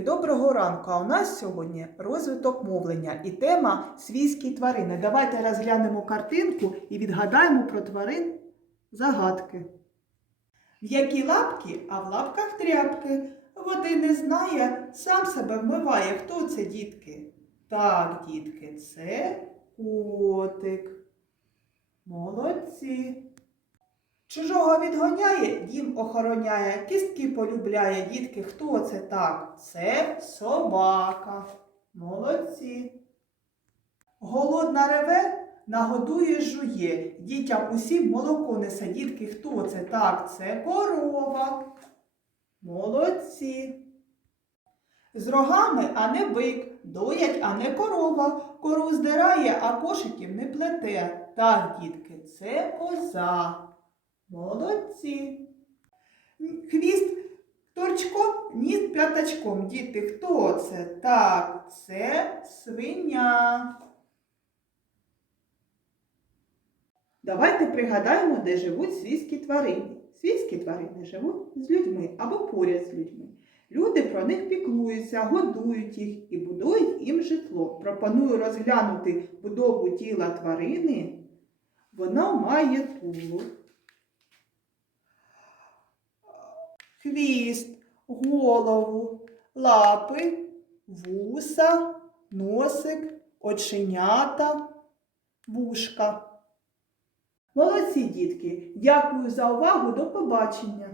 Доброго ранку! А у нас сьогодні розвиток мовлення і тема свійські тварини. Давайте розглянемо картинку і відгадаємо про тварин загадки. В які лапки, а в лапках тряпки. Води не знає, сам себе вмиває. Хто це, дітки? Так, дітки, це котик. Молодці. Чужого відгоняє, дім охороняє, кістки полюбляє. Дітки, хто це так? Це собака. Молодці. Голодна реве, нагодує, жує. Дітям усім молоко несе. Дітки, хто це так? Це корова. Молодці. З рогами, а не бик, доять, а не корова. Кору здирає, а кошиків не плете. Так, дітки, це коза. Молодці. Хвіст торчком, ніс п'ятачком. Діти, хто це? Так, це свиня. Давайте пригадаємо, де живуть свійські тварини. Свійські тварини живуть з людьми або поряд з людьми. Люди про них піклуються, годують їх і будують їм житло. Пропоную розглянути будову тіла тварини. Вона має тулуб, хвіст, голову, лапи, вуса, носик, оченята, вушка. Молодці, дітки! Дякую за увагу. До побачення!